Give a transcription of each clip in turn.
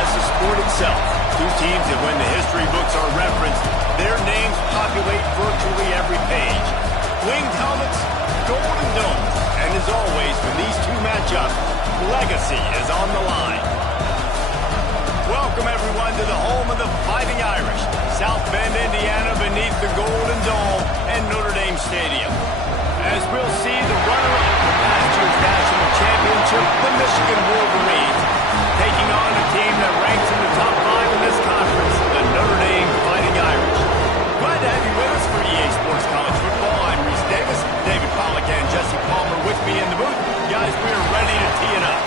as the sport itself. Two teams that when the history books are referenced, their names populate virtually every page. Winged helmets, golden domes, and as always, for these two matchups, legacy is on the line. Welcome everyone to the home of the Fighting Irish, South Bend, Indiana, beneath the Golden Dome and Notre Dame Stadium. As we'll see, the runner-up for last year's national championship, the Michigan Wolverines, taking on a team that ranks in the top 5 in this conference, the Notre Dame Fighting Irish. Glad to have you with us for EA Sports College Football. I'm Reese Davis, David Pollack and Jesse Palmer with me in the booth. Guys, we are ready to tee it up.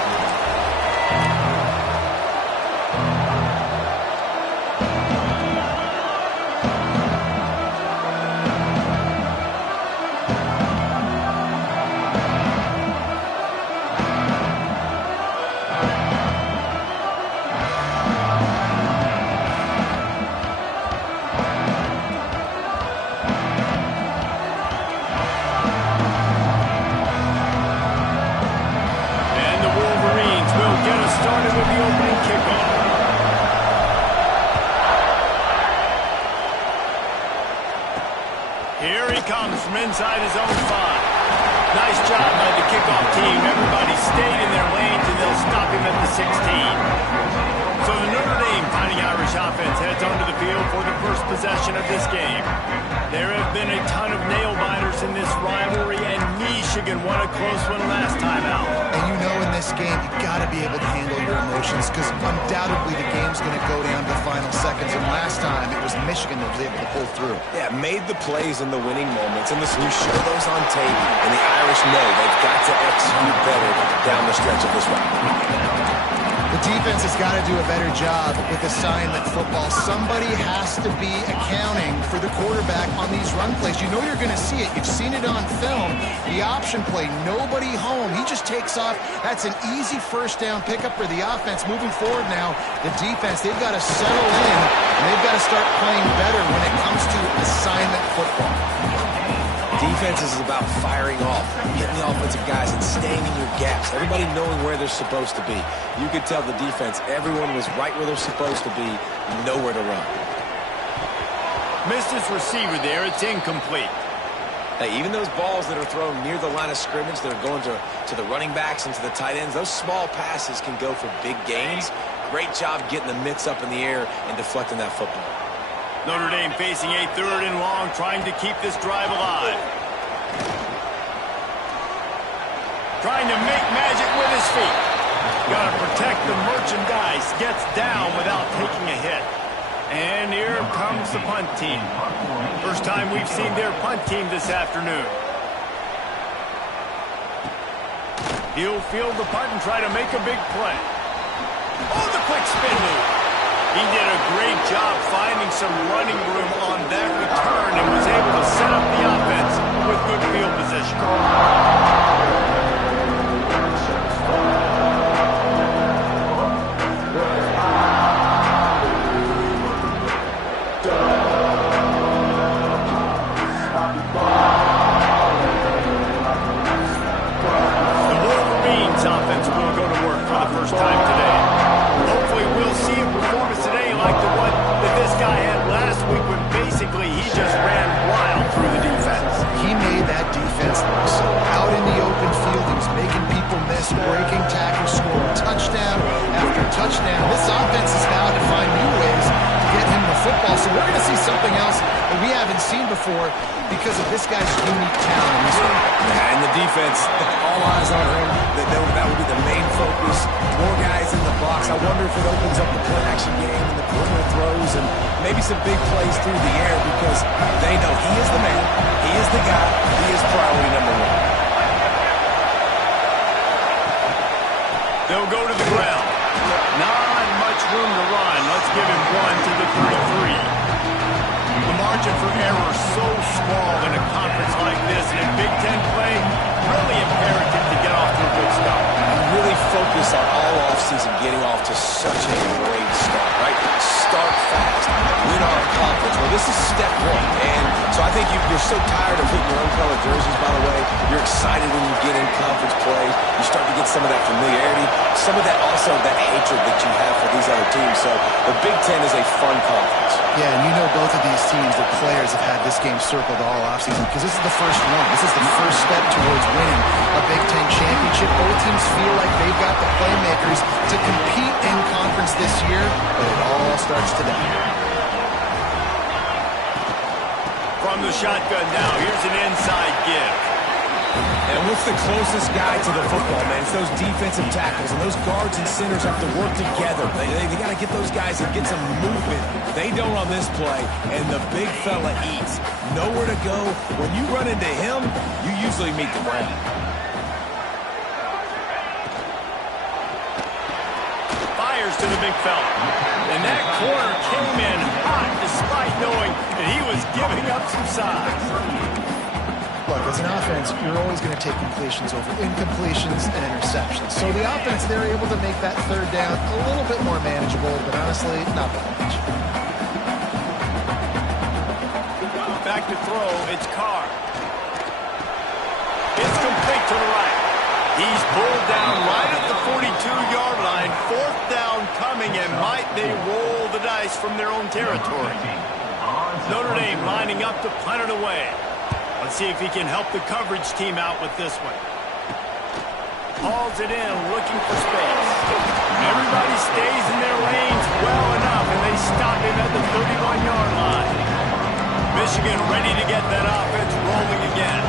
Here he comes from inside his own 5. Nice job by the kickoff team. Everybody stayed in their lanes, and they'll stop him at the 16. So the Notre Dame Fighting Irish offense heads onto the field for the first possession of this game. There have been a ton of nail-biters in this rivalry, and Michigan won a close one last time out. And you know in this game, you got to be able to handle your emotions, because undoubtedly the game's going to go down to the final seconds, and last time it was Michigan that was able to pull through. Yeah, made the plays in the winning moments, and we show those on tape, and the Irish know they've got to execute better down the stretch of this rivalry. The defense has got to do a better job with assignment football. Somebody has to be accounting for the quarterback on these run plays. You know you're going to see it. You've seen it on film. The option play, nobody home. He just takes off. That's an easy first down pickup for the offense. Moving forward now, the defense, they've got to settle in, and they've got to start playing better when it comes to assignment football. Defense is about firing off, hitting the offensive guys, and staying in your gaps. Everybody knowing where they're supposed to be. You could tell the defense, everyone was right where they're supposed to be, nowhere to run. Missed his receiver there. It's incomplete. Hey, even those balls that are thrown near the line of scrimmage that are going to the running backs and to the tight ends, those small passes can go for big gains. Great job getting the mitts up in the air and deflecting that football. Notre Dame facing a 3rd and long, trying to keep this drive alive. Trying to make magic with his feet. Got to protect the merchandise. Gets down without taking a hit. And here comes the punt team. First time we've seen their punt team this afternoon. He'll field the punt and try to make a big play. Oh, the quick spin move. He did a great job finding some running room on that return and was able to set up the offense with good field position. The Wolverines offense will go to work for the first time today. Hopefully we'll see a performance today like the one that this guy had last week when basically he just ran wild through the defense. He made that defense look so out in the open field. He was making people miss, breaking tackles, scoring touchdown after touchdown. This offense is now to find new ways to get him the football. So we're going to see something else that we haven't seen before because of this guy's unique talent in this one. Yeah, and the defense, all eyes on him. That will be the main focus. More guys in the box. I wonder if it opens up the play-action game and the perimeter throws and maybe some big plays through the air because they know he is the man, he is the guy, he is priority number 1. They'll go to the ground. Not much room to run. Let's give him 1 to the 33. The margin for error so small in a conference like this, and in Big Ten play, really imperative to get off to a good start. Really focus on all offseason getting off to such a great start, right? Start fast, win our conference. Well, this is step 1, and so I think you're so tired of hitting your own color jerseys, by the way. You're excited when you get in conference play. You start to get some of that familiarity, some of that also that hatred that you have for these other teams. So the Big Ten is a fun conference. Yeah, and you know both of these teams, the players have had this game circled all offseason because this is the first one. This is the first step towards winning a Big Ten championship. Both teams feel like they've got the playmakers to compete in conference this year, but it all starts today. From the shotgun now, here's an inside give. And what's the closest guy to the football, man? It's those defensive tackles, and those guards and centers have to work together. They got to get those guys and get some movement. They don't on this play, and the big fella eats. Nowhere to go. When you run into him, you usually meet the ground. Fires to the big fella. And that corner came in hot despite knowing that he was giving up some size. Look, as an offense, you're always going to take completions over incompletions and interceptions. So the offense, they're able to make that third down a little bit more manageable, but honestly, not that much. Back to throw, it's Carr. It's complete to the right. He's pulled down right at the 42-yard line. Fourth down coming, and might they roll the dice from their own territory. Notre Dame lining up to punt it away. Let's see if he can help the coverage team out with this one. Hauls it in, looking for space. Everybody stays in their lanes well enough, and they stop him at the 31-yard line. Michigan ready to get that offense rolling again.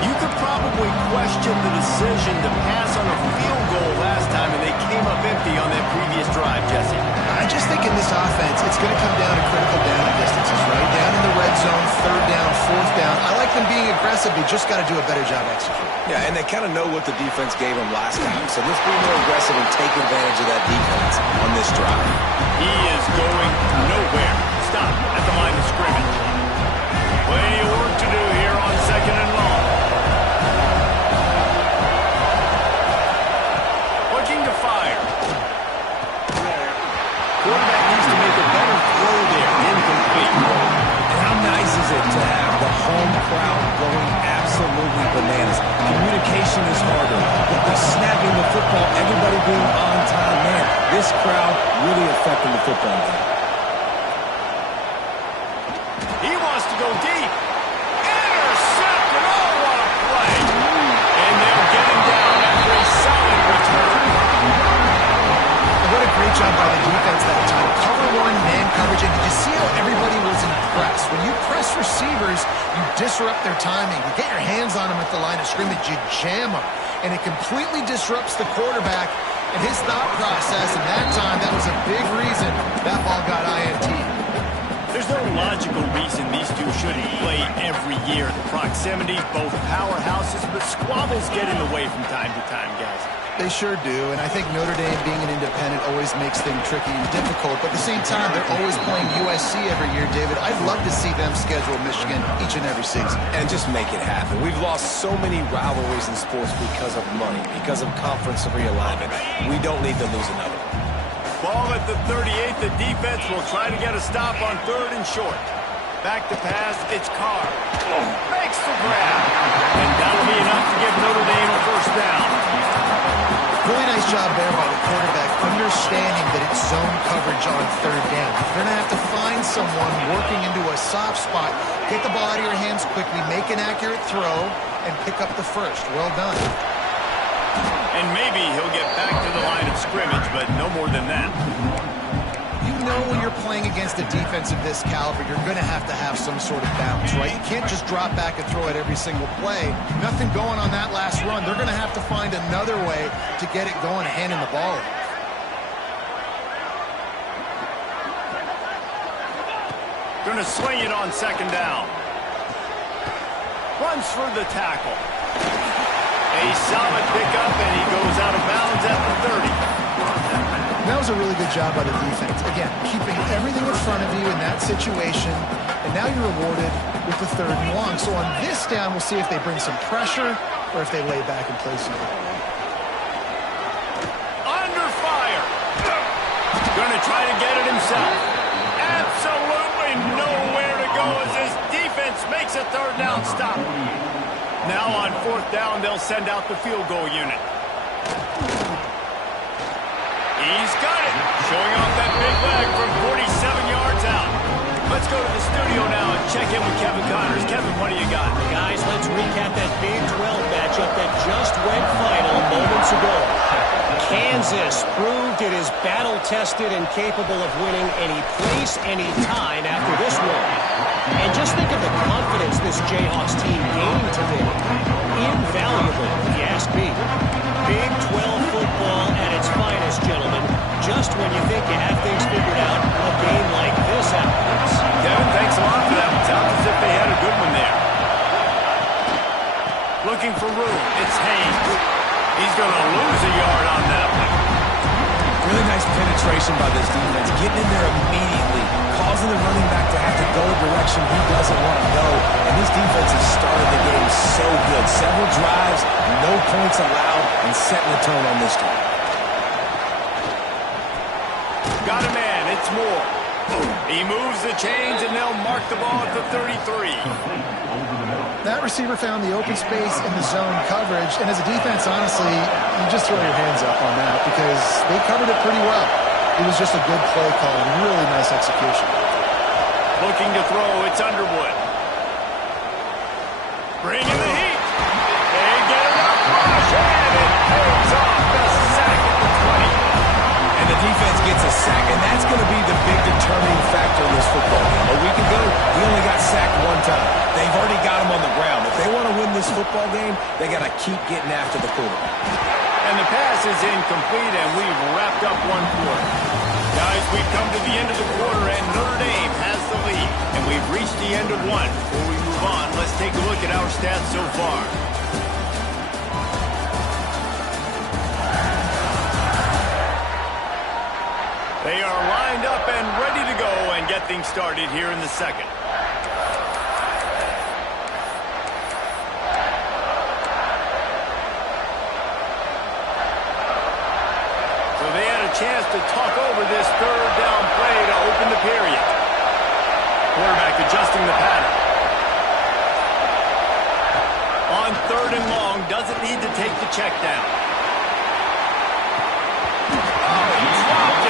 You could probably question the decision to pass on a field goal last time, and they came up empty on that previous drive, Jesse. I just think in this offense, it's going to come down to critical down and distances, right? Down in the red zone, third down, fourth down. I like them being aggressive. They just got to do a better job executing. Yeah, and they kind of know what the defense gave them last time. So let's be more aggressive and take advantage of that defense on this drive. He is going nowhere. Stop at the line of scrimmage. Plenty of work to do here on second and long. Looking to fire. Quarterback needs to make a better throw there. Incomplete. And how nice is it to have the home crowd going absolutely bananas? Communication is harder, but the snapping the football, everybody being on time, man, this crowd really affecting the football game. He wants to go deep. Intercepted. Oh, what a play. And they'll get him down after a solid return. What a great job by the defense that time. Cover one, man coverage, and did you see how everybody was impressed? When you press receivers, you disrupt their timing. You get your hands on them at the line of scrimmage, you jam them, and it completely disrupts the quarterback and his thought process, and that time, that was a big reason that ball got INT. There's no logical reason these two shouldn't play every year. The proximity, both powerhouses, but squabbles get in the way from time to time, guys. They sure do, and I think Notre Dame being an independent always makes things tricky and difficult, but at the same time, they're always playing USC every year, David. I'd love to see them schedule Michigan each and every season. And just make it happen. We've lost so many rivalries in sports because of money, because of conference realignment. We don't need to lose another. Ball at the 38. The defense will try to get a stop on third and short. Back to pass. It's Carr. Makes the grab. And that'll be enough to give Notre Dame a first down. Really nice job there by the quarterback, understanding that it's zone coverage on third down. You're going to have to find someone working into a soft spot, get the ball out of your hands quickly, make an accurate throw, and pick up the first. Well done. And maybe he'll get back to the line of scrimmage, but no more than that. You know when you're playing against a defense of this caliber, you're going to have some sort of balance, right? You can't just drop back and throw it every single play. Nothing going on that last run. They're going to have to find another way to get it going, handing the ball off. Going to swing it on second down. Runs for the tackle. A solid pickup, and he goes out of bounds at the 30. That was a really good job by the defense. Again, keeping everything in front of you in that situation, and now you're rewarded with the third and long. So on this down, we'll see if they bring some pressure or if they lay back and play some. Under fire. Going to try to get it himself. Absolutely nowhere to go as this defense makes makes a third down stop. Now on fourth down, they'll send out the field goal unit. He's got it. Showing off that big leg from 47 yards out. Let's go to the studio now and check in with Kevin Connors. Kevin, what do you got? Guys, let's recap that Big 12 matchup that just went final moments ago. Kansas proved it is battle-tested and capable of winning any place, any time after this one. And just think of the confidence this Jayhawks team gained today. Invaluable, if you ask me. Big 12 football at its finest, gentlemen. Just when you think you have things figured out, a game like this happens. Kevin, thanks a lot for that. It sounds as if they had a good one there. Looking for room. It's Haynes. He's going to lose a yard on that one. Really nice penetration by this defense. Getting in there immediately, causing the running back to have to go a direction he doesn't want to go. And this defense has started the game so good. Several drives, no points allowed, and setting the tone on this drive. Got a man. It's Moore. He moves the chains, and they'll mark the ball at the 33. That receiver found the open space in the zone coverage, and as a defense, honestly, you just throw your hands up on that because they covered it pretty well. It was just a good play call, really nice execution. Looking to throw, it's Underwood. Bring in the heat. They get it up, rush, and it pays off the sack at the 20. And the defense gets a sack, and that's going to be the big determining factor in this football game. A week ago, we only got sacked one time. They've already got him on the ground. If they want to win this football game, they got to keep getting after the quarterback. And the pass is incomplete, and we've wrapped up one quarter. Guys, we've come to the end of the quarter, and Notre Dame has the lead. And we've reached the end of one. Before we move on, let's take a look at our stats so far. They are lined up and ready to go and get things started here in the second. So they had a chance to talk over this third down play to open the period. Quarterback adjusting the pattern. On third and long, doesn't need to take the check down.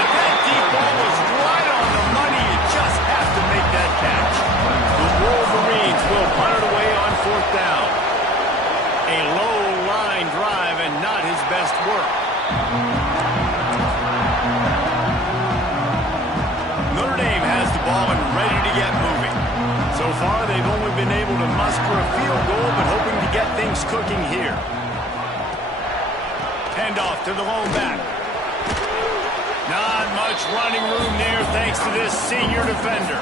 That deep ball was right on the money. You just have to make that catch. The Wolverines will punt it away on fourth down. A low line drive and not his best work. Notre Dame has the ball and ready to get moving. So far, they've only been able to muster a field goal, but hoping to get things cooking here. Handoff to the lone back. Not much running room there thanks to this senior defender.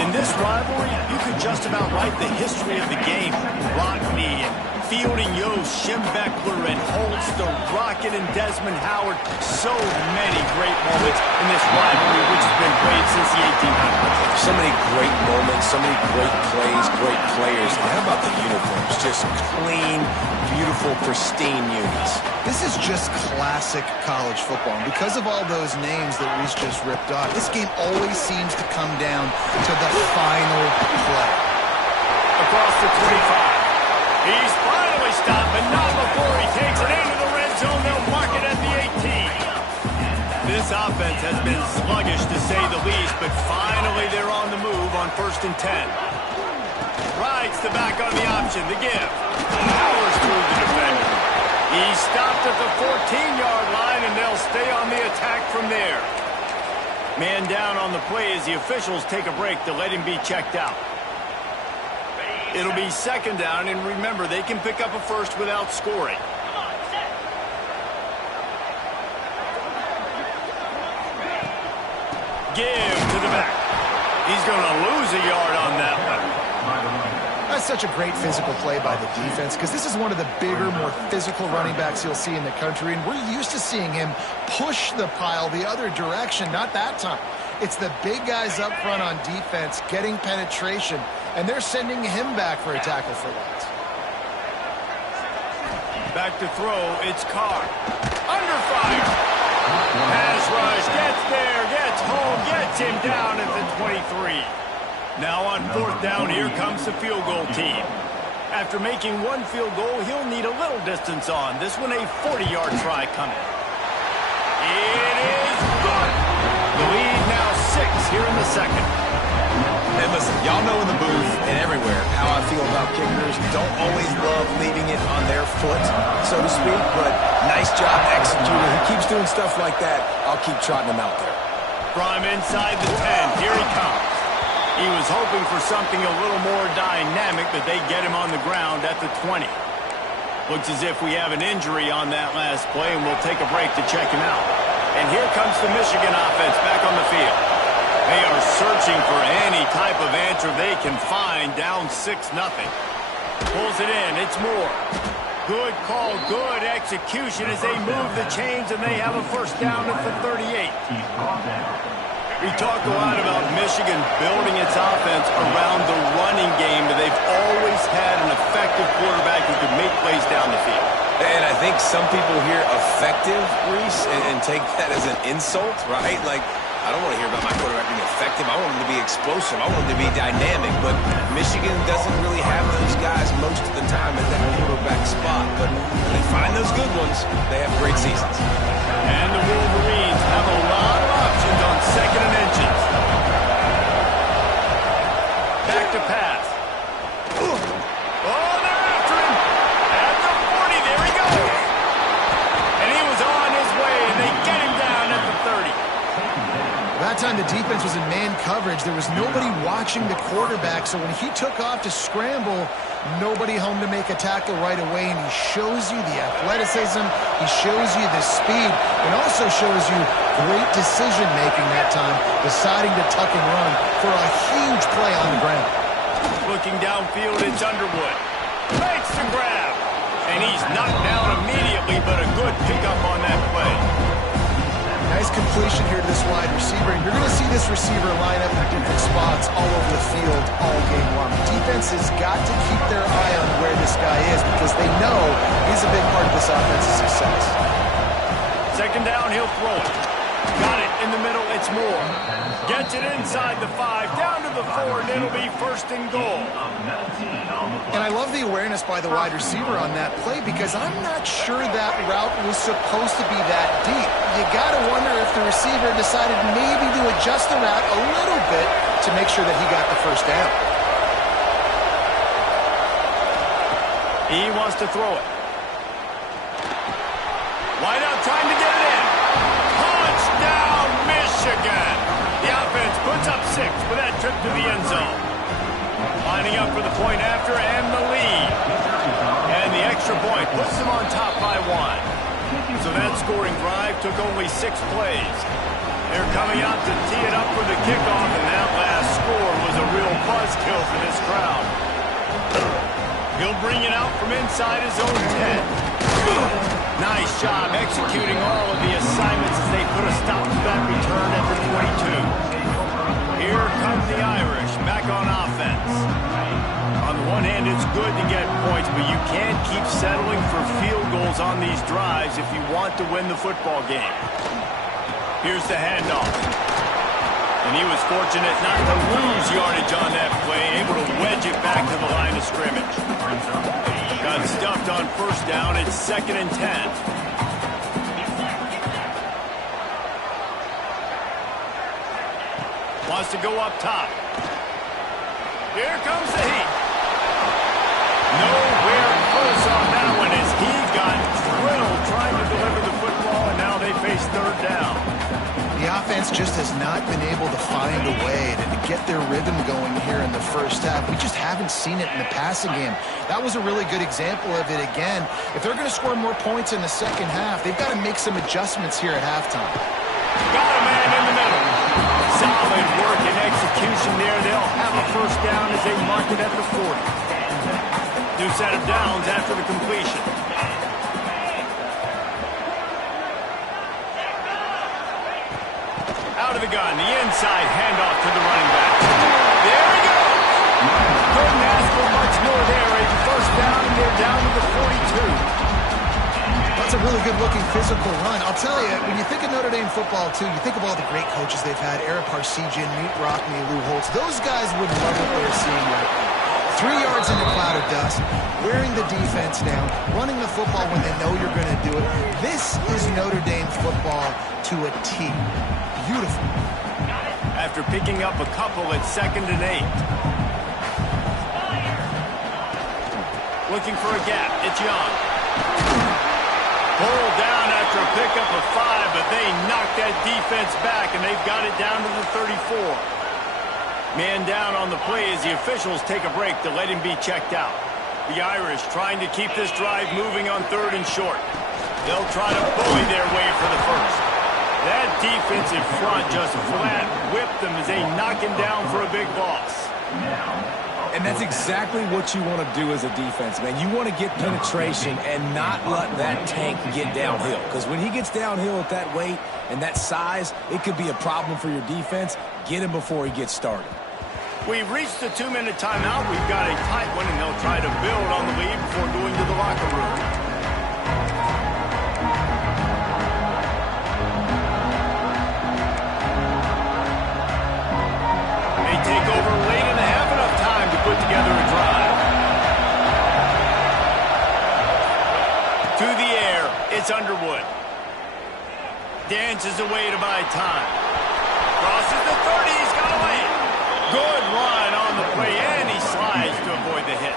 In this rivalry, you could just about write the history of the game. Rockne and Fielding Yost, Schembechler and Holtz, the Rocket and Desmond Howard. So many great moments in this rivalry, which has been played since the 1800s. So many great moments, so many great plays, great players. And how about the uniforms? Just clean, beautiful, pristine unis. This is just classic college football. And because of all those names that Reese just ripped off, this game always seems to come down to the final play. Across the 25. He's finally stopped, but not before he takes it into the red zone. They'll mark it at the 18. This offense has been sluggish, to say the least, but finally they're on the move on 1st and 10. Rides the back on the option, the give. Powers through the defender. He stopped at the 14-yard line, and they'll stay on the attack from there. Man down on the play as the officials take a break to let him be checked out. It'll be 2nd down, and remember, they can pick up a first without scoring. Give to the back. He's going to lose a yard on that one. That's such a great physical play by the defense because this is one of the bigger, more physical running backs you'll see in the country, and we're used to seeing him push the pile the other direction, not that time. It's the big guys up front on defense getting penetration, and they're sending him back for a tackle for loss. Back to throw, it's Carr. Under fire. Pass rush, gets there, gets home, gets him down at the 23. Now on 4th down, here comes the field goal team. After making one field goal, he'll need a little distance on. This one a 40-yard try coming. It is good. The lead now 6 here in the second. And listen, y'all know in the booth and everywhere how I feel about kickers. Don't always love leaving it on their foot, so to speak, but nice job executing. He keeps doing stuff like that. I'll keep trotting him out there. From inside the 10, here he comes. He was hoping for something a little more dynamic, but they get him on the ground at the 20. Looks as if we have an injury on that last play, and we'll take a break to check him out. And here comes the Michigan offense back on the field. They are searching for any type of answer they can find, down 6-0. Pulls it in, it's Moore. Good call, good execution as they move the chains, and they have a first down at the 38. We talk a lot about Michigan building its offense around the running game, but they've always had an effective quarterback who could make plays down the field. And I think some people hear effective, Reese, and take that as an insult, right? Like, I don't want to hear about my quarterback being effective. I want him to be explosive. I want him to be dynamic. But Michigan doesn't really have those guys most of the time at that quarterback spot. But when they find those good ones, they have great seasons. And the Wolverines have a lot of options on 2nd and inches. Back to pass. Oh, they're after him. At the 40, there he goes. And he was on his way, and they get him down at the 30. That time the defense was in man coverage. There was nobody watching the quarterback, so when he took off to scramble, nobody home to make a tackle right away, and he shows you the athleticism, he shows you the speed, and also shows you great decision-making that time, deciding to tuck and run for a huge play on the ground. Looking downfield, it's Underwood. Makes the grab. And he's knocked down immediately, but a good pickup on that play. Nice completion here to this wide receiver, and you're going to see this receiver line up in different spots all over the field all game long. Defense has got to keep their eye on where this guy is because they know he's a big part of this offense's success. 2nd down, he'll throw it. Got it in the middle, it's Moore. Gets it inside the 5, down to the 4, and it'll be 1st and goal. And I love the awareness by the wide receiver on that play because I'm not sure that route was supposed to be that deep. You got to wonder if the receiver decided maybe to adjust the route a little bit to make sure that he got the first down. He wants to throw it. Wide out, time to get it in. Touchdown, Michigan! The offense puts up 6 for that trip to the end zone. Lining up for the point after and the lead. And the extra point puts them on top by 1. So that scoring drive took only 6 plays. They're coming out to tee it up for the kickoff, and that last score was a real buzzkill for this crowd. He'll bring it out from inside his own 10. Nice job executing all of the assignments as they put a stop to that return at the 22. Here come the Irish back on offense. On the one hand, it's good to get points, but you can't keep settling for field goals on these drives if you want to win the football game. Here's the handoff. And he was fortunate not to lose yardage on that play, able to wedge it back to the line of scrimmage. Got stuffed on 1st down. It's 2nd and 10. Wants to go up top. Here comes the heat. Nowhere close on that one as he got drilled trying to deliver the football, and now they face 3rd down. The offense just has not been able to find a way to get their rhythm going here in the first half. We just haven't seen it in the passing game. That was a really good example of it again. If they're going to score more points in the second half, they've got to make some adjustments here at halftime. Got a man in the middle. Solid work and execution there. They'll have a first down as they mark it at the 40. New set of downs after the completion. Out of the gun, the inside handoff to the running back. There he goes. Couldn't ask for much more there. A first down, and they're down to the 42. That's a Really good-looking physical run. I'll tell you, when you think of Notre Dame football, too, you think of all the great coaches they've had, Eric Harsegian, Newt Rockne, Lou Holtz. Those guys would love what they're seeing right now. 3 yards in a cloud of dust, wearing the defense down, running the football when they know you're going to do it. This is Notre Dame football to a T. Beautiful. After picking up a couple at 2nd and 8. Looking for a gap. It's Young. Pulled down after a pickup of 5, but they knocked that defense back, and they've got it down to the 34. Man down on the play as the officials take a break to let him be checked out. The Irish trying to keep this drive moving on 3rd and short. They'll try to bully their way for the first. That defensive front just flat whipped them as they knock him down for a big loss. And that's exactly what you want to do as a defense, man. You want to get penetration and not let that tank get downhill. Because when he gets downhill at that weight and that size, it could be a problem for your defense. Get him before he gets started. We've reached the 2-minute timeout. We've got a tight one, and they'll try to build on the lead before going to the locker room. They take over late and have enough time to put together a drive. To the air, it's Underwood. Dances away to buy time. Crosses the 30, he's got away. Good run on the play, and he slides to avoid the hit.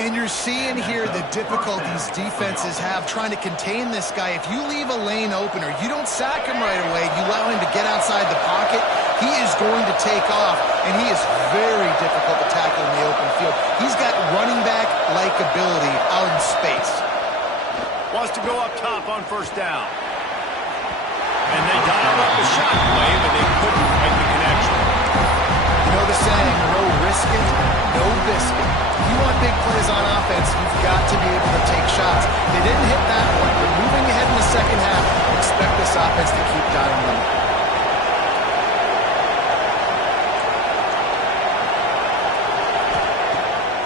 And you're seeing here the difficulties defenses have trying to contain this guy. If you leave a lane open or you don't sack him right away, you allow him to get outside the pocket, he is going to take off, and he is very difficult to tackle in the open field. He's got running back-like ability out in space. Wants to go up top on 1st down. And they dialed up the shot play, but they couldn't make the connection. You know the saying, no risk it, no biscuit. If you want big plays on offense, you've got to be able to take shots. They didn't hit that one, but moving ahead in the second half, expect this offense to keep dialing them.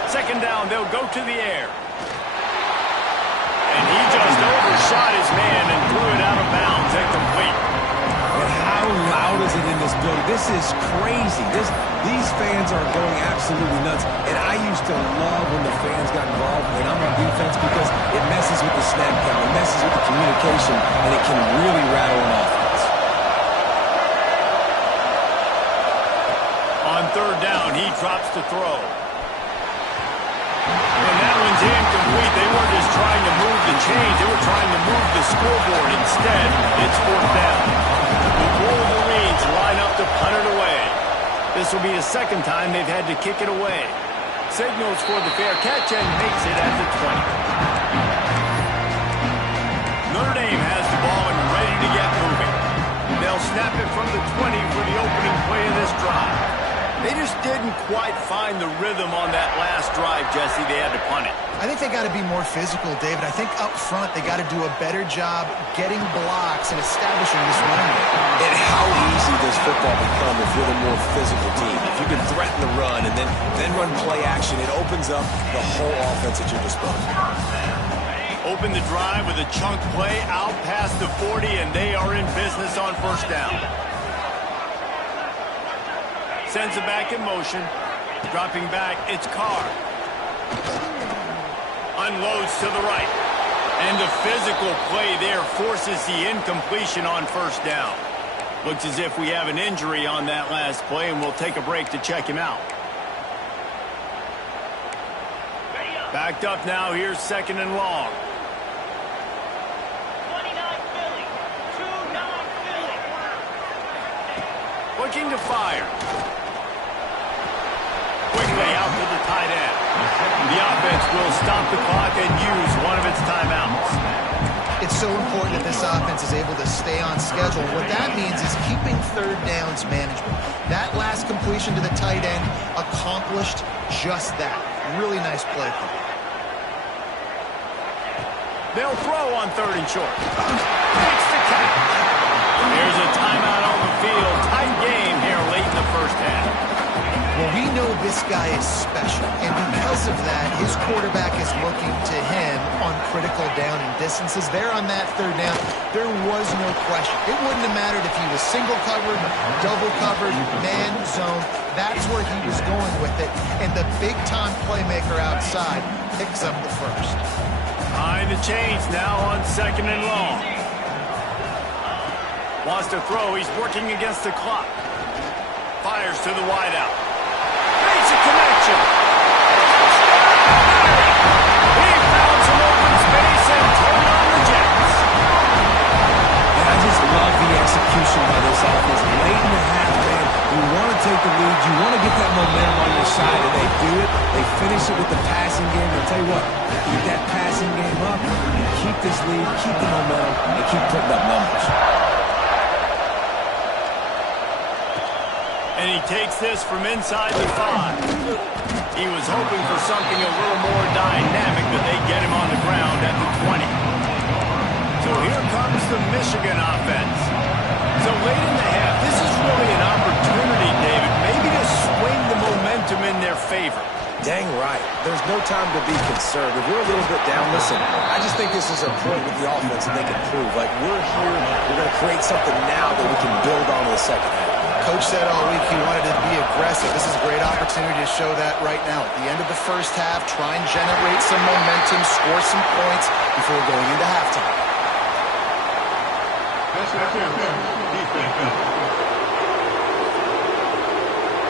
2nd down, they'll go to the air. And he just overshot his man and threw it out of bounds at complete. And how loud is it in this building? This is crazy. These fans are going absolutely nuts. And I used to love when the fans got involved when I'm on defense because it messes with the snap count, it messes with the communication, and it can really rattle an offense. On 3rd down, he drops to throw. And that one's incomplete. They weren't just trying to move the chains. They were trying to move the scoreboard. Instead, it's 4th down. The Wolverines line up to punt it away. This will be the 2nd time they've had to kick it away. Signals for the fair catch and makes it at the 20. Notre Dame has the ball and ready to get moving. They'll snap it from the 20 for the opening play of this drive. They just didn't quite find the rhythm on that last drive, Jesse. They had to punt it. I think they got to be more physical, David. I think up front they got to do a better job getting blocks and establishing this running game. And how easy does football become if you're the more physical team? If you can threaten the run and then run play action, it opens up the whole offense at your disposal. Open the drive with a chunk play out past the 40, and they are in business on 1st down. Sends it back in motion. Dropping back, it's Carr. Unloads to the right. And the physical play there forces the incompletion on 1st down. Looks as if we have an injury on that last play, and we'll take a break to check him out. Backed up now, here's 2nd and long. Looking to fire. Quickly out to the tight end. The offense will stop the clock and use one of its timeouts. It's so important that this offense is able to stay on schedule. What that means is keeping 3rd downs manageable. That last completion to the tight end accomplished just that. Really nice play. They'll throw on 3rd and short. Makes the catch. There's a timeout on the field. Tight game here late in the 1st half. Well, we know this guy is special, and because of that, his quarterback is looking to him on critical down and distances. There on that third down, there was no question. It wouldn't have mattered if he was single covered, double covered, man, zone. That's where he was going with it, and the big-time playmaker outside picks up the first. Behind the chains now on 2nd and long. Wants to throw. He's working against the clock. Fires to the wideout. Makes a connection. He found some open space and turned on the Jets. And I just love the execution by this offense. Late in the half, man, you want to take the lead. You want to get that momentum on your side, and they do it. They finish it with the passing game. I'll tell you what, keep that passing game up, and keep this lead, keep the momentum, and keep putting up numbers. And he takes this from inside the 5. He was hoping for something a little more dynamic, but they get him on the ground at the 20. So here comes the Michigan offense. So late in the half, this is really an opportunity, David, maybe to swing the momentum in their favor. Dang right. There's no time to be concerned. If we're a little bit down, listen, I just think this is a point with the offense that they can prove. Like, we're here, we're going to create something now that we can build on in the second half. Coach said all week he wanted to be aggressive. This is a great opportunity to show that right now. At the end of the first half, try and generate some momentum, score some points before going into halftime.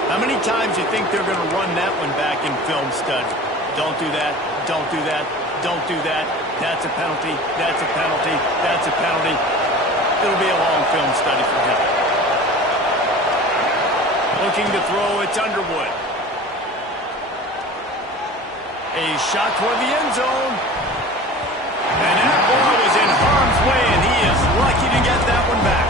How many times do you think they're going to run that one back in film study? Don't do that. Don't do that. Don't do that. That's a penalty. That's a penalty. That's a penalty. It'll be a long film study for him. Looking to throw, it's Underwood. A shot toward the end zone. And that ball was in harm's way, and he is lucky to get that one back.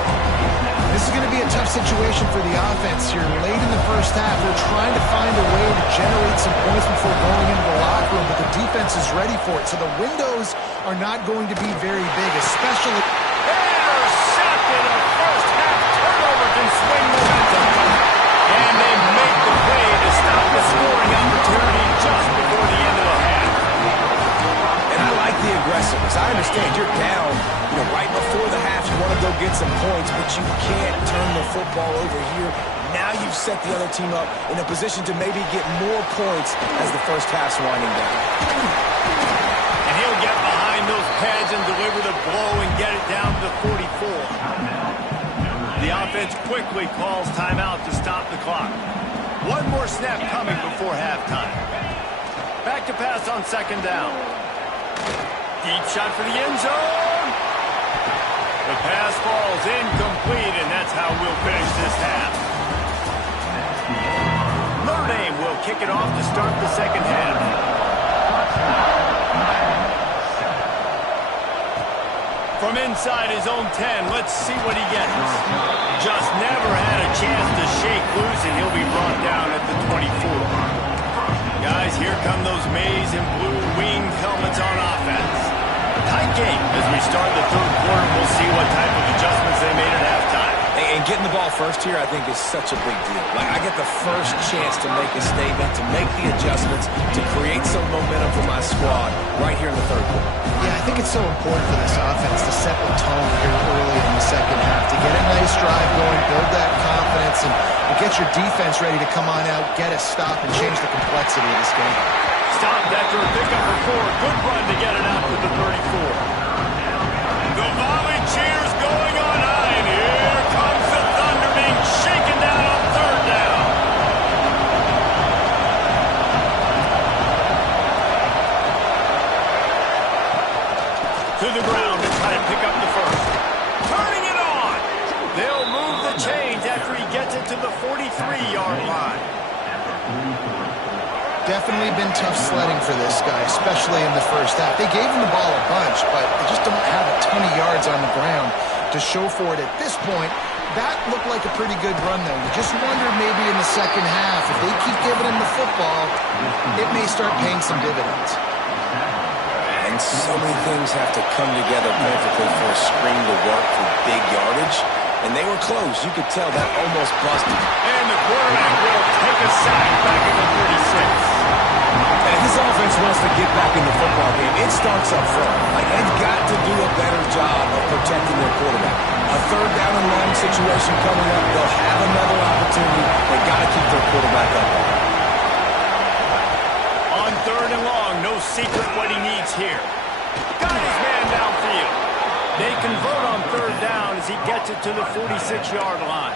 This is going to be a tough situation for the offense here. Late in the first half, they're trying to find a way to generate some points before going into the locker room, but the defense is ready for it. So the windows are not going to be very big, especially... Intercepted. A first half turnover can swing momentum. And they make the play to stop the scoring opportunity just before the end of the half. And I like the aggressiveness. I understand you're down, right before the half. You want to go get some points, but you can't turn the football over here. Now you've set the other team up in a position to maybe get more points as the first half's winding down. And he'll get behind those pads and deliver the blow and get it down to the 44. The offense quickly calls timeout to stop the clock. One more snap coming before halftime. Back to pass on 2nd down. Deep shot for the end zone. The pass falls incomplete, and that's how we'll finish this half. Notre Dame will kick it off to start the second half. From inside his own 10, let's see what he gets. Just never had a chance to shake loose, and he'll be brought down at the 24. Guys, here come those maize and blue winged helmets on offense. Tight game as we start the third quarter. We'll see what type of adjustments they made at halftime. And getting the ball first here, I think, is such a big deal. Like, I get the first chance to make a statement, to make the adjustments, to create some momentum for my squad right here in the third quarter. Yeah, I think it's so important for this offense to set the tone here early in the second half, to get a nice drive going, build that confidence, and get your defense ready to come on out, get a stop, and change the complexity of this game. Stopped after a pickup for 4. Good run to get it out to the 34. The volley cheers going on high, and here comes the Thunder being shaken down on 3rd down. To the ground to try to pick up the first. Turning it on. They'll move the chains after he gets it to the 43-yard line. Definitely been tough sledding for this guy, especially in the first half. They gave him the ball a bunch, but they just don't have a ton of yards on the ground to show for it at this point. That looked like a pretty good run, though. You just wonder maybe in the second half, if they keep giving him the football, it may start paying some dividends. And so many things have to come together perfectly for a screen to work for big yardage. And they were close. You could tell that almost busted. And the quarterback will take a sack back in the wants to get back in the football game, it starts up front. Like, they've got to do a better job of protecting their quarterback. A third down and long situation coming up. They'll have another opportunity. They've got to keep their quarterback up. On third and long, no secret what he needs here. Got his man downfield. They convert on third down as he gets it to the 46-yard line.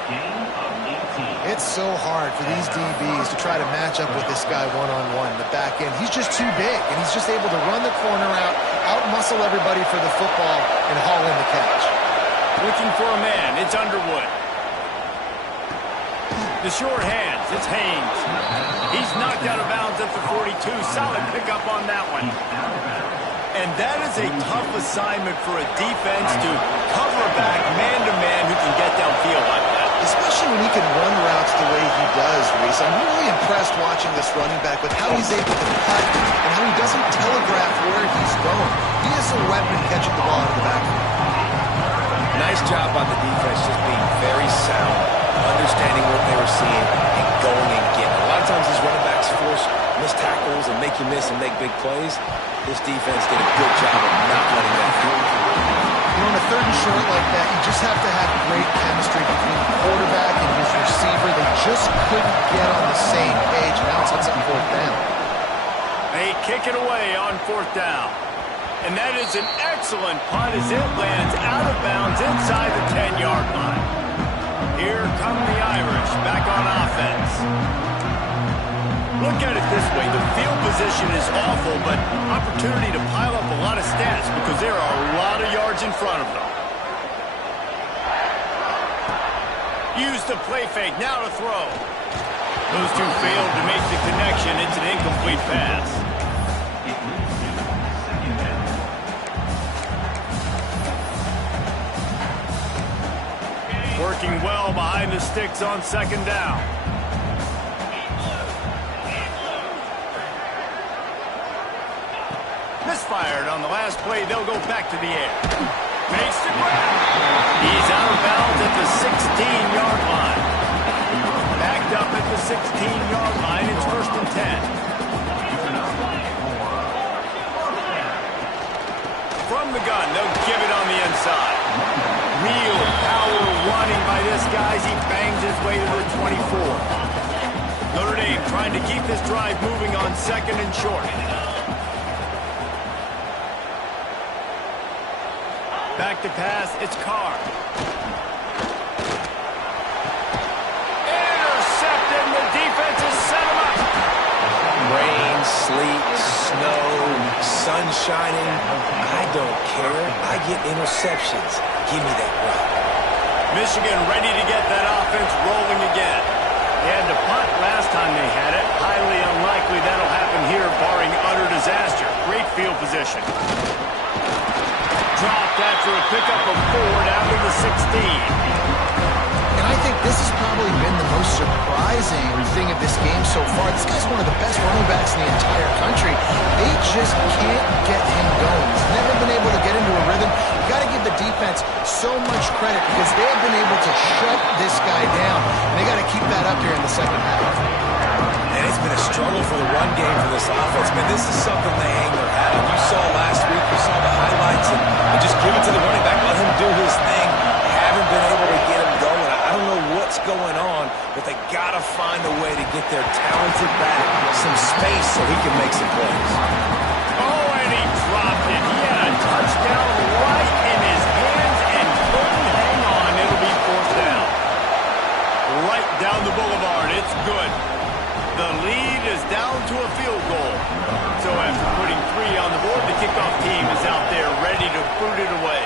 It's so hard for these DBs to try to match up with this guy one-on-one in the back end. He's just too big, and he's just able to run the corner out-muscle everybody for the football, and haul in the catch. Looking for a man, it's Underwood. The short hands, it's Haynes. He's knocked out of bounds at the 42. Solid pickup on that one. And that is a tough assignment for a defense to cover back man-to-man who can get downfield like that. Especially when he can run routes the way he does, Reese. I'm really impressed watching this running back with how he's able to cut and how he doesn't telegraph where he's going. He is a weapon catching the ball in the backfield. Nice job on the defense, just being very sound, understanding what they were seeing, and going and getting it. A lot of times these running backs force missed tackles and make you miss and make big plays. This defense did a good job of not letting that happen. You know, on a third and short like that, you just have to have great chemistry between the quarterback and his receiver. They just couldn't get on the same page. Now it's on fourth down. They kick it away on fourth down. And that is an excellent punt as it lands out of bounds inside the 10-yard line. Here come the Irish back on offense. Look at it this way. The field position is awful, but opportunity to pile up a lot of stats because there are a lot of yards in front of them. Use the play fake. Now to throw. Those two failed to make the connection. It's an incomplete pass. Working well behind the sticks on second down. Misfired on the last play. They'll go back to the air. Makes the grab. He's out of bounds at the 16-yard line. Backed up at the 16-yard line. It's 1st and 10. From the gun, they'll give it on the inside. Real power running by this guy as he bangs his way to the 24. Notre Dame trying to keep this drive moving on second and short. Back to pass, it's Carr. Intercepted, the defense has set him up. Rain, sleet, snow, sun shining. I don't care. I get interceptions. Give me that rock. Michigan ready to get that offense rolling again. They had to punt last time they had it. Highly unlikely that'll happen here, barring utter disaster. Great field position. Dropped after a pickup of 4 down to the 16. And I think this has probably been the most surprising thing of this game so far. This guy's one of the best running backs in the entire country. They just can't get him going. He's never been able to get into a rhythm. You got to give the defense so much credit because they have been able to shut this guy down. And they got to keep that up here in the second half. And it's been a struggle for the run game for this offense. Man, this is something they hang their hat on. You saw last week, you saw the highlights, and just give it to the running back, let him do his thing. Haven't been able to get him going. I don't know what's going on, but they got to find a way to get their talented back some space so he can make some plays. Oh, and he dropped it. He had a touchdown right in his hands and couldn't hang on. It'll be 4th down. Right down the boulevard. It's good. The lead is down to a field goal. So after putting 3 on the board, the kickoff team is out there ready to boot it away.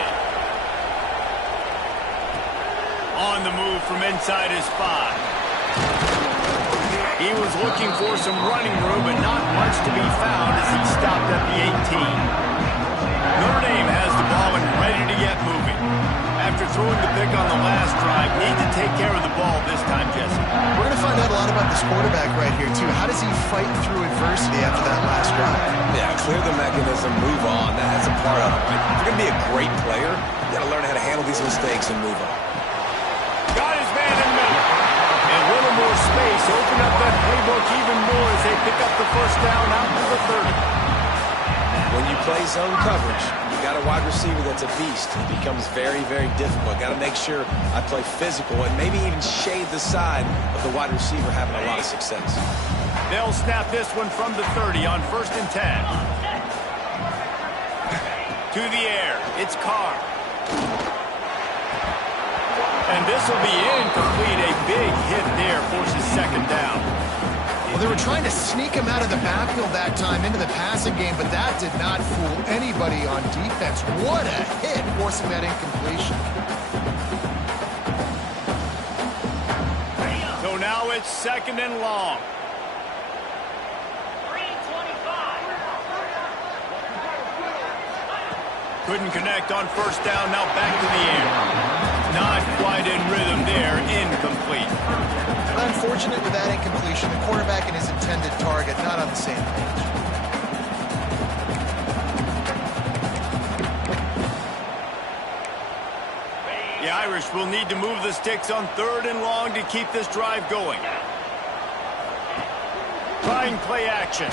On the move from inside his 5. He was looking for some running room, but not much to be found as he stopped at the 18. Notre Dame has the ball and ready to get moving. After throwing the pick on the last drive, need to take care of the ball this time, Jesse. We're going to find out a lot about this quarterback right here, too. How does he fight through adversity after that last drive? Yeah, clear the mechanism, move on. That's a part of it. If you're going to be a great player, you got to learn how to handle these mistakes and move on. Got his man in the middle. And a little more space. Open up that playbook even more as they pick up the 1st down out to the 30. when you play zone coverage, you got a wide receiver that's a beast. It becomes very, very difficult. Got to make sure I play physical and maybe even shade the side of the wide receiver having a lot of success. They'll snap this one from the 30 on 1st and 10. To the air, it's Carr. And this will be incomplete. A big hit there forces 2nd down. Well, they were trying to sneak him out of the backfield that time into the passing game, but that did not fool anybody on defense. What a hit, forcing that incompletion. So now it's 2nd and long. Couldn't connect on 1st down, now back to the air. Not quite in rhythm there, incomplete. Unfortunate with that incompletion, the quarterback and his intended target not on the same page. The Irish will need to move the sticks on 3rd and long to keep this drive going. Trying play action.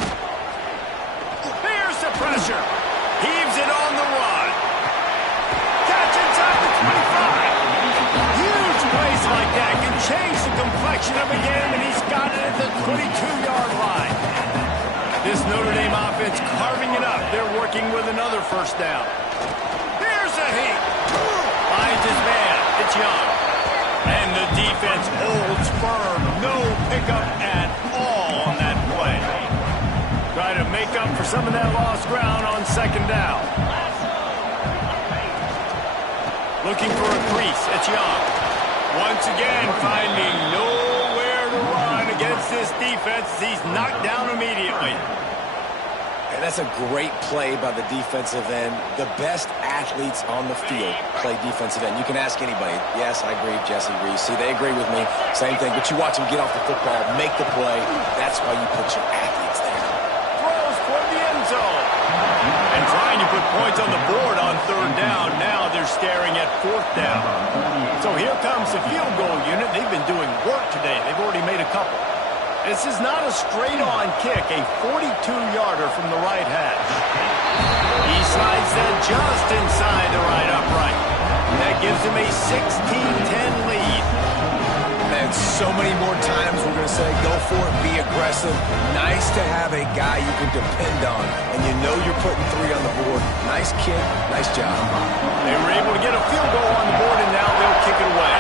Here's the pressure. Heaves it on the run. Catch inside the 25. Huge plays like that can change the complexion of a game, and he's got it at the 22-yard line. This Notre Dame offense carving it up. They're working with another 1st down. Here's a heat. Finds his man. It's Young. And the defense holds firm. No pickup at all on that play. Try to make up for some of that lost ground on 2nd down. Looking for a crease. It's Young. Once again, finding nowhere to run against this defense. He's knocked down immediately. And that's a great play by the defensive end. The best athletes on the field play defensive end. You can ask anybody. Yes, I agree, Jesse Reese. See, they agree with me. Same thing. But you watch them get off the football, make the play. That's why you put your athletes there. Throws for the end zone. And trying to put points on the board on 3rd down. Now they're staring at 4th down. So here comes the field goal unit. They've been doing work today. They've already made a couple. This is not a straight-on kick, a 42-yarder from the right hash. He slides that just inside the right upright. That gives him a 16-10 lead. Man, so many more times we're going to say, go for it, be aggressive. Nice to have a guy you can depend on, and you know you're putting 3 on the board. Nice kick, nice job. They were able to get a field goal on the board, and now they'll kick it away.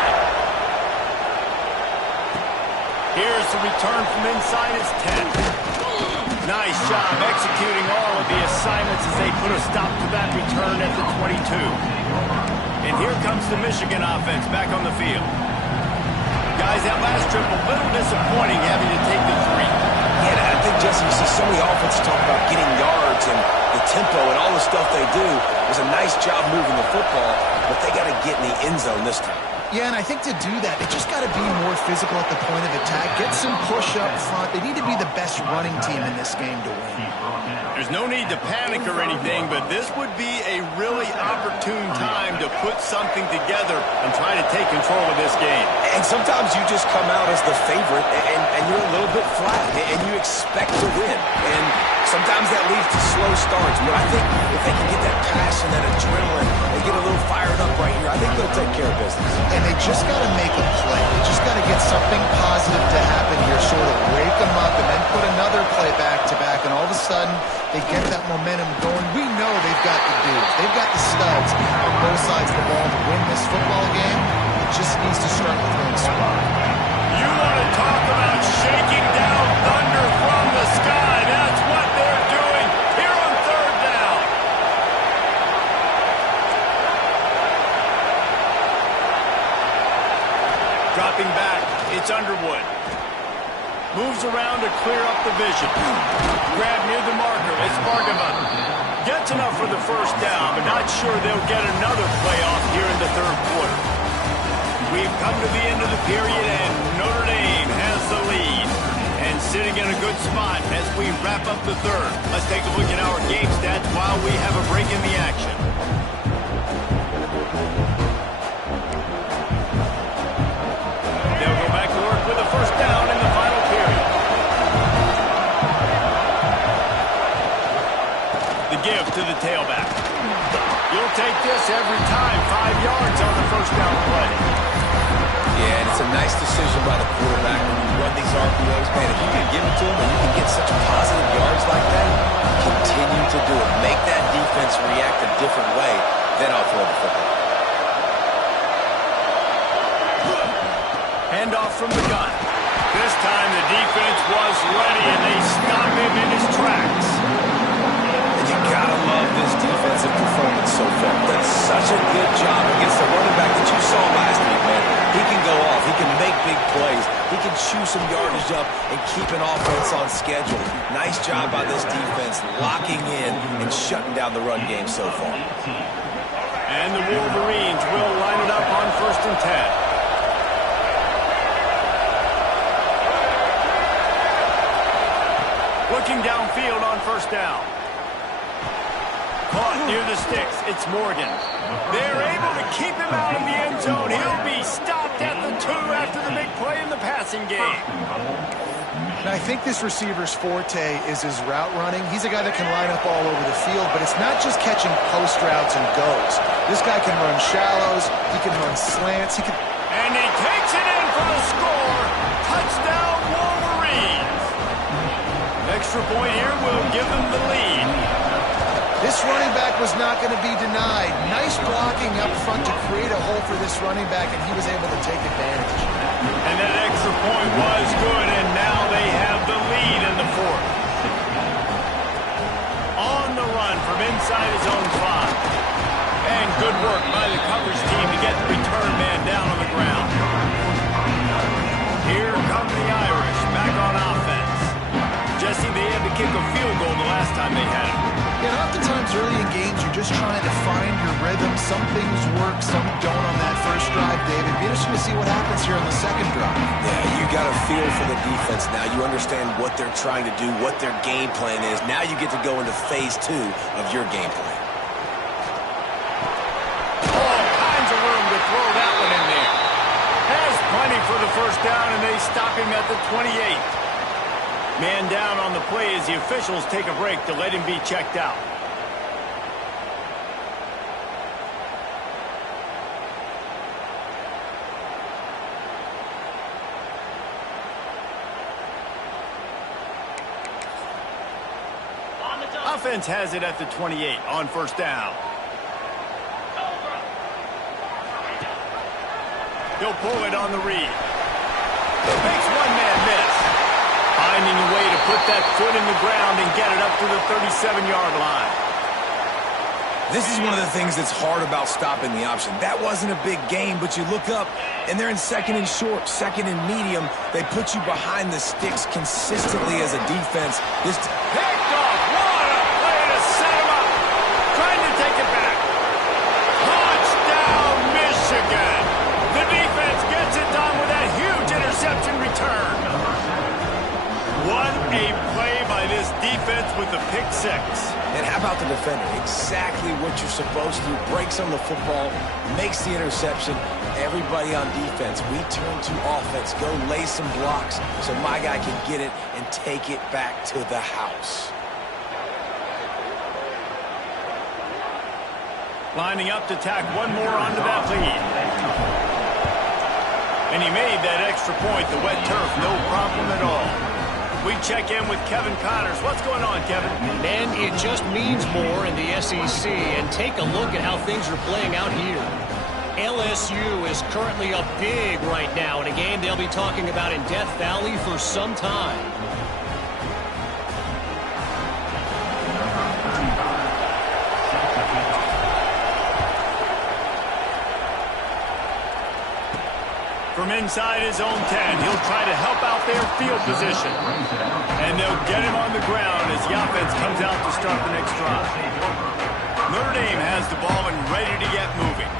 Here's the return from inside his 10. Nice job executing all of the assignments as they put a stop to that return at the 22. And here comes the Michigan offense back on the field. Guys, that last trip a little disappointing having to take the 3. Yeah, I think, Jesse, you see so many offenses talk about getting yards and the tempo and all the stuff they do. It was a nice job moving the football, but they got to get in the end zone this time. Yeah, and I think to do that, they just got to be more physical at the point of attack. Get some push up front. They need to be the best running team in this game to win. There's no need to panic or anything, but this would be a really opportune time to put something together and try to take control of this game. And sometimes you just come out as the favorite, and you're a little bit flat, and you expect to win. And sometimes that leads to slow starts. But I think if they can get that passion, that adrenaline, they get a little fired up right here, I think they'll take care of business. And they just got to make a play. They just got to get something positive to happen here, sort of wake them up and then put another play back-to-back, and all of a sudden they get that momentum going. We know they've got the dudes. They've got the studs on both sides of the ball to win this football game. It just needs to start with one spot. You want to talk about shaking down thunder from the sky. That's what they're doing here on 3rd down. Dropping back, it's Underwood. Moves around to clear up the vision. Grab near the marker, it's Bargavon. Gets enough for the 1st down, but not sure they'll get another playoff here in the 3rd quarter. We've come to the end of the period, and Notre Dame has the lead. And sitting in a good spot as we wrap up the 3rd. Let's take a look at our game stats while we have a break in the action. They'll go back to work with a 1st down in the final period. The give to Man, if you can give it to him and you can get such positive yards like that, continue to do it. Make that defense react a different way, then I'll throw the football. Handoff from the gun. This time the defense was ready, and they stopped him in his tracks. And you gotta love this defensive performance so far. Done such a good job against the running back that you saw last week, man. He can go off. He can make big plays. He can chew some yardage up and keep an offense on schedule. Nice job by this defense locking in and shutting down the run game so far. And the Wolverines will line it up on 1st and 10. Looking downfield on 1st down. Caught near the sticks. It's Morgan. They're able to keep him out of the end zone. He'll be stopped at the 2 after the big play in the passing game. Now, I think this receiver's forte is his route running. He's a guy that can line up all over the field, but it's not just catching post routes and goes. This guy can run shallows. He can run slants. And he takes it in for the score. Touchdown, Wolverines. Extra point here will give them the lead. This running back was not going to be denied. Nice blocking up front to create a hole for this running back, and he was able to take advantage. And that extra point was good, and now they have the lead in the 4th. On the run from inside his own 5. And good work by the coverage team to get the return man down on the ground. Here come the Irish back on offense. Jesse, they had to kick a field goal the last time they had it. And oftentimes early in games, you're just trying to find your rhythm. Some things work, some don't on that first drive, David. Be interesting to see what happens here on the second drive. Yeah, you got a feel for the defense now. You understand what they're trying to do, what their game plan is. Now you get to go into phase 2 of your game plan. All kinds of room to throw that one in there. Has plenty for the 1st down, and they stop him at the 28. Man down on the play as the officials take a break to let him be checked out. Offense has it at the 28 on 1st down. He'll pull it on the read. Makes one man miss. Finding a way to put that foot in the ground and get it up to the 37-yard line. This is one of the things that's hard about stopping the option. That wasn't a big gain, but you look up, and they're in 2nd and short, 2nd and medium. They put you behind the sticks consistently as a defense. This picked off. What a play to set him up. Trying to take it back. Touchdown, Michigan. The defense gets it done with that huge interception return. What a play by this defense with the pick 6. And how about the defender? Exactly what you're supposed to do. Breaks on the football, makes the interception. Everybody on defense, we turn to offense. Go lay some blocks so my guy can get it and take it back to the house. Lining up to tack one more onto that lead. And he made that extra point. The wet turf, no problem at all. We check in with Kevin Connors. What's going on, Kevin? Man, it just means more in the SEC. And take a look at how things are playing out here. LSU is currently up big right now in a game they'll be talking about in Death Valley for some time. From inside his own 10, he'll try to help out their field position. And they'll get him on the ground as the offense comes out to start the next drive. Notre Dame has the ball and ready to get moving.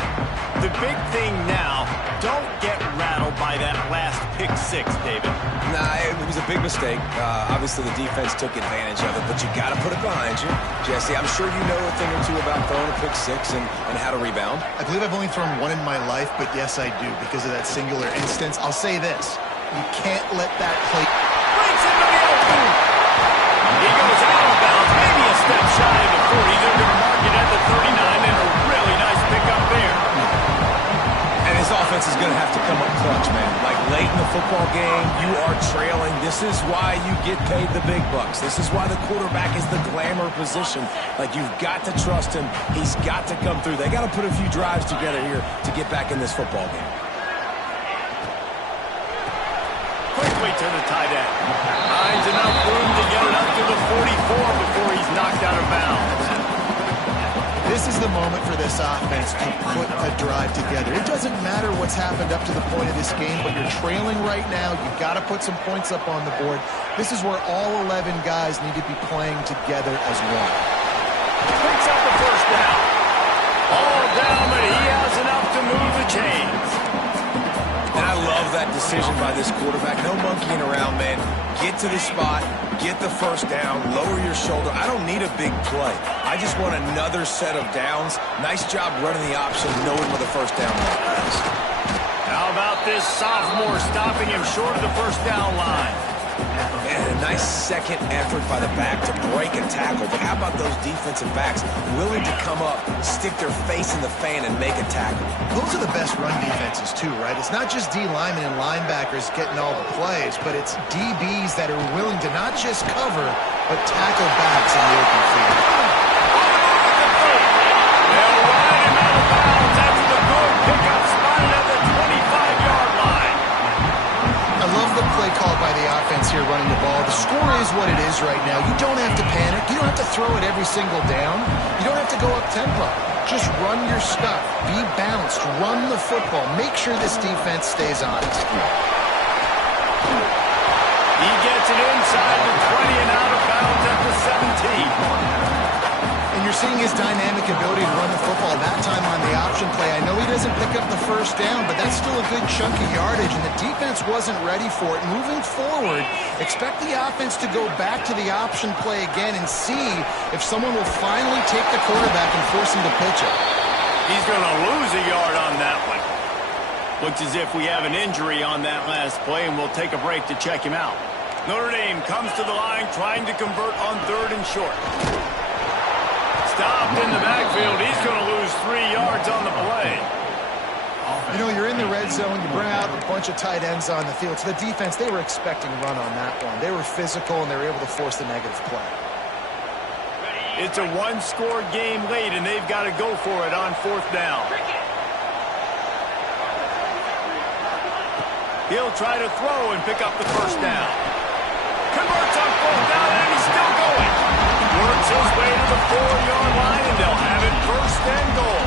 The big thing now, don't get rattled by that last pick 6, David. Nah, it was a big mistake. Obviously, the defense took advantage of it, but you got to put it behind you. Jesse, I'm sure you know a thing or two about throwing a pick 6 and how to rebound. I believe I've only thrown one in my life, but yes, I do, because of that singular instance. I'll say this. You can't let that play... Breaks into the open. He goes out of bounds, maybe a step shy of the 40. They're going to mark it at the 39, and a really nice pickup there. And his offense defense is going to have to come up clutch, man. Like late in the football game, you are trailing. This is why you get paid the big bucks. This is why the quarterback is the glamour position. Like, you've got to trust him. He's got to come through. They got to put a few drives together here to get back in this football game. Quickly to the tight end. Finds enough room to get it up to the 44 before he's knocked out of bounds. This is the moment for this offense to put a drive together. It doesn't matter what's happened up to the point of this game, but you're trailing right now. You've got to put some points up on the board. This is where all 11 guys need to be playing together as one. Picks up the first down. All down, but he has enough to move the chains. And I love that decision by this quarterback. No monkeying around, man. Get to the spot, get the first down, lower your shoulder. I don't need a big play. I just want another set of downs. Nice job running the option, knowing where the first down is. How about this sophomore stopping him short of the first down line? And a nice second effort by the back to break a tackle. But how about those defensive backs willing to come up, stick their face in the fan, and make a tackle? Those are the best run defenses, too, right? It's not just D linemen and linebackers getting all the plays, but it's DBs that are willing to not just cover, but tackle backs in the open field. They'll ride him out of bounds after the good pickup, spotted at the 25-yard line. I love the play call by the offense here running the ball. The score is what it is right now. You don't have to panic. You don't have to throw it every single down. You don't have to go up tempo. Just run your stuff. Be balanced. Run the football. Make sure this defense stays honest. He gets it inside the 20 and out of bounds at the 17. And you're seeing his dynamic ability to run the football that time on the option play. I know he doesn't pick up the first down, but that's still a good chunk of yardage, and the defense wasn't ready for it. Moving forward, expect the offense to go back to the option play again and see if someone will finally take the quarterback and force him to pitch it. He's going to lose a yard on that one. Looks as if we have an injury on that last play, and we'll take a break to check him out. Notre Dame comes to the line trying to convert on 3rd and short. Stopped in the backfield. He's going to lose 3 yards on the play. You know, you're in the red zone. You bring out a bunch of tight ends on the field. So the defense, they were expecting a run on that one. They were physical, and they were able to force the negative play. It's a one-score game late, and they've got to go for it on 4th down. He'll try to throw and pick up the first down. Converts on 4th down, and he's still going. Works his way to the 4-yard line, and they'll have it 1st and goal.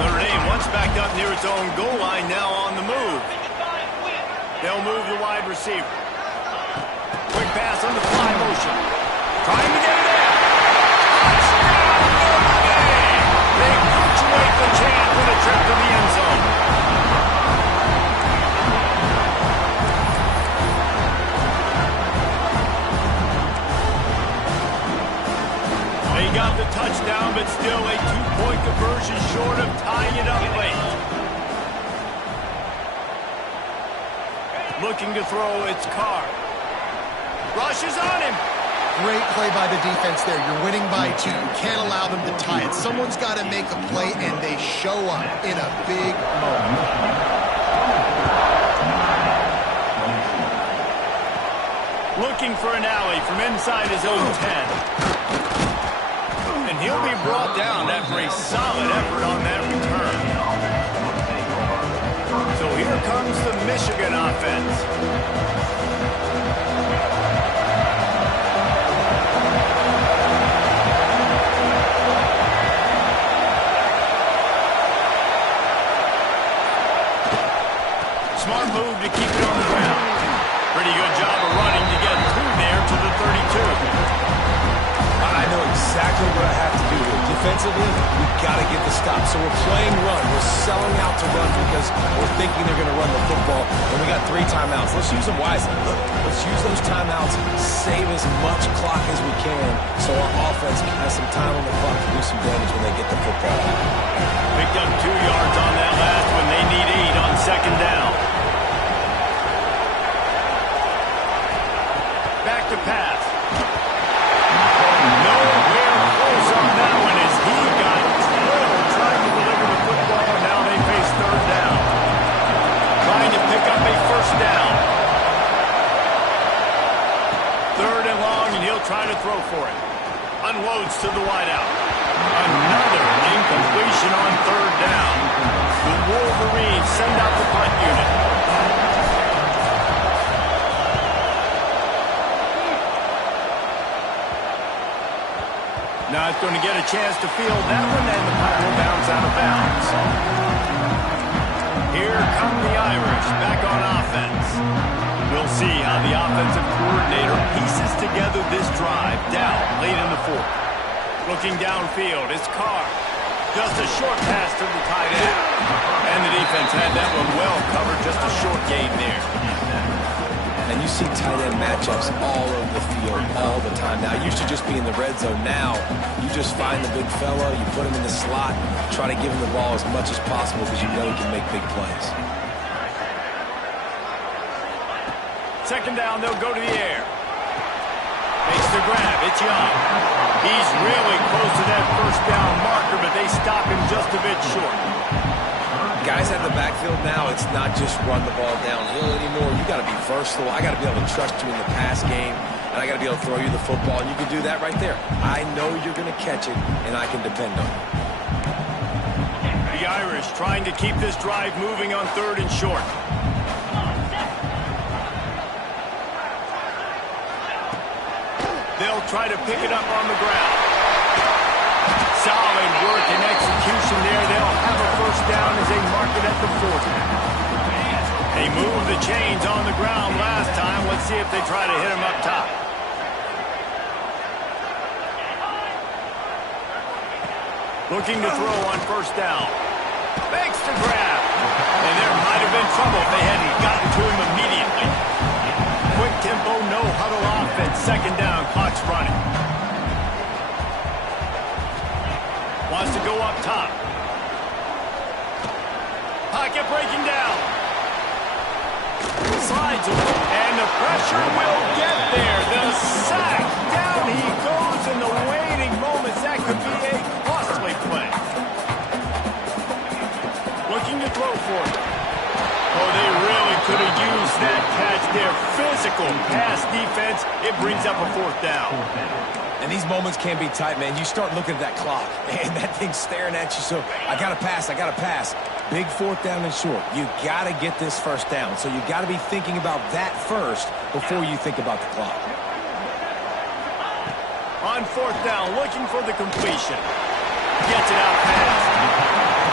Notre Dame once backed up near its own goal line, now on the move. They'll move the wide receiver. Quick pass on the fly motion. Trying to get it in. Touchdown, Notre Dame! They punctuate the chant with a trip to the end zone. They got the touchdown, but still a 2-point conversion short of tying it up late. Looking to throw, it's Carr. Rushes on him. Great play by the defense there. You're winning by 2. You can't allow them to tie it. Someone's got to make a play, and they show up in a big moment. Looking for an alley from inside his own 10. And he'll be brought down after a solid effort on that return. So here comes the Michigan offense. Smart move to keep it on the ground. Pretty good job of running to get through there to the 32. I know exactly what I have to do here. Defensively, we've got to get the stop. So we're playing run. We're selling out to run because we're thinking they're going to run the football. And we got 3 timeouts. Let's use them wisely. Let's use those timeouts, save as much clock as we can so our offense has some time on the clock to do some damage when they get the football. Picked up 2 yards on that last one. They need 8 on 2nd down. Back to pass. Nowhere close on that one as he got drilled trying to deliver the football. Now they face 3rd down. They'll try to throw for it. Unloads to the wideout. Another incompletion on third down. The Wolverines send out the punt unit. Not going to get a chance to field that one, and the punt will bounce out of bounds. Here come the Irish back on offense. We'll see how the offensive coordinator pieces together this drive down late in the fourth. Looking downfield, it's Carr. Just a short pass to the tight end. And the defense had that one well covered, just a short gain there. And you see tight end matchups all over the field all the time. Now, it used to just be in the red zone. Now, you just find the big fella, you put him in the slot, try to give him the ball as much as possible because you know he can make big plays. Second down, they'll go to the air. Makes the grab. It's Young. He's really close to that first down marker, but they stop him just a bit short. Guys at the backfield now, it's not just run the ball downhill anymore. You got to be versatile. I got to be able to trust you in the pass game, and I got to be able to throw you the football, and you can do that right there. I know you're going to catch it, and I can depend on it. The Irish trying to keep this drive moving on third and short. They'll try to pick it up on the ground. Solid work and execution there. They'll have a first down as they mark it at the 40. They moved the chains on the ground last time. Let's see if they try to hit him up top. Looking to throw on first down. Makes the grab. And there might have been trouble if they hadn't gotten to him immediately. Quick tempo, no huddle offense. Second down, clock's running. Wants to go up top. Pocket breaking down. Slides away. And the pressure will get there. The sack. Down he goes in the waiting moments. That could be a costly play. Looking to throw for it. Oh, they really could have used that catch there. Physical pass defense. It brings up a fourth down. And these moments can be tight, man. You start looking at that clock, and that thing's staring at you. So I got to pass, I got to pass. Big fourth down and short. You got to get this first down. So you got to be thinking about that first before you think about the clock. On fourth down, looking for the completion. Gets it out fast.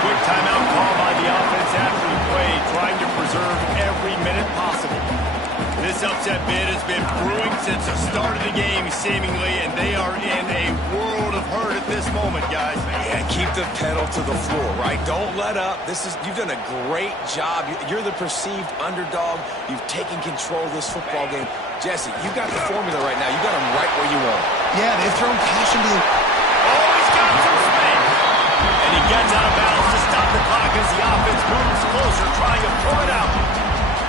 Quick timeout call by the offense after the play, trying to preserve every minute possible. This upset bid has been brewing since the start of the game, seemingly, and they are in a world of hurt at this moment, guys. Yeah, keep the pedal to the floor, right? Don't let up. You've done a great job. You're the perceived underdog. You've taken control of this football game. Jesse, you got the formula right now. You got them right where you want. Yeah, they've thrown caution to the... Oh, he's got some space. And he gets out of bounds to stop the clock as the offense moves closer, trying to pull it out.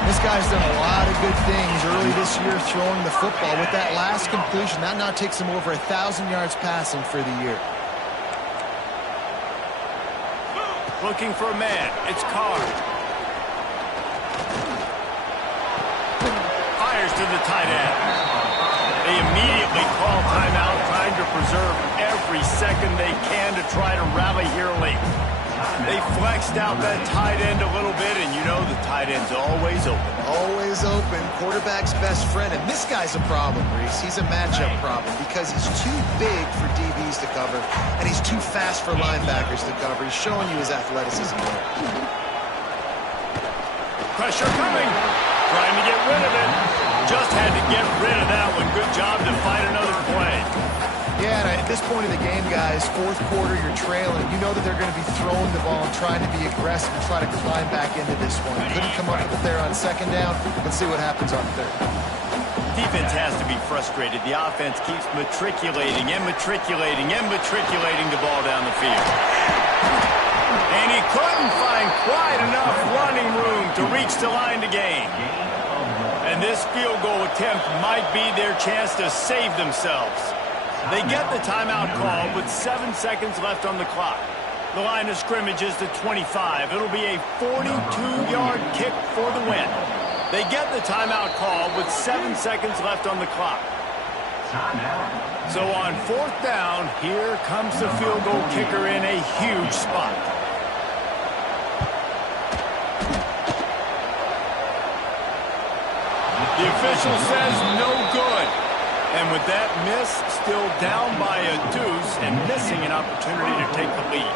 This guy's done a lot of good things early this year throwing the football. With that last completion, that now takes him over 1,000 yards passing for the year. Looking for a man. It's Carr. Fires to the tight end. They immediately call timeout, trying to preserve every second they can to try to rally here late. They flexed out that tight end a little bit, and you know the tight end's always open. Always open. Quarterback's best friend. And this guy's a problem, Reese. He's a matchup problem because he's too big for DBs to cover, and he's too fast for linebackers to cover. He's showing you his athleticism there. Pressure coming. Trying to get rid of it. Just had to get rid of that one. Good job to fight another play. Yeah, and at this point of the game, guys, fourth quarter, you're trailing. You know that they're going to be throwing the ball and trying to be aggressive and try to climb back into this one. Couldn't come up with it there on second down. Let's see what happens on third. Defense has to be frustrated. The offense keeps matriculating and matriculating and matriculating the ball down the field. And he couldn't find quite enough running room to reach the line to gain. And this field goal attempt might be their chance to save themselves. They get the timeout call with 7 seconds left on the clock. The line of scrimmage is to 25. It'll be a 42-yard kick for the win. They get the timeout call with 7 seconds left on the clock. So on 4th down, here comes the field goal kicker in a huge spot. The official says no good. And with that miss, still down by a deuce and missing an opportunity to take the lead.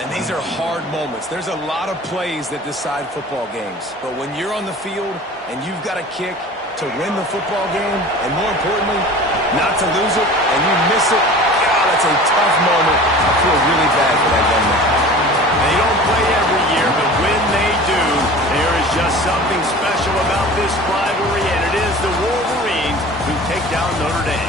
And these are hard moments. There's a lot of plays that decide football games. But when you're on the field and you've got a kick to win the football game, and more importantly, not to lose it, and you miss it, God, that's a tough moment. I feel really bad for that young man. They don't play every year, but when they do, there is just something special about this rivalry, and it is the Wolverines who take down Notre Dame.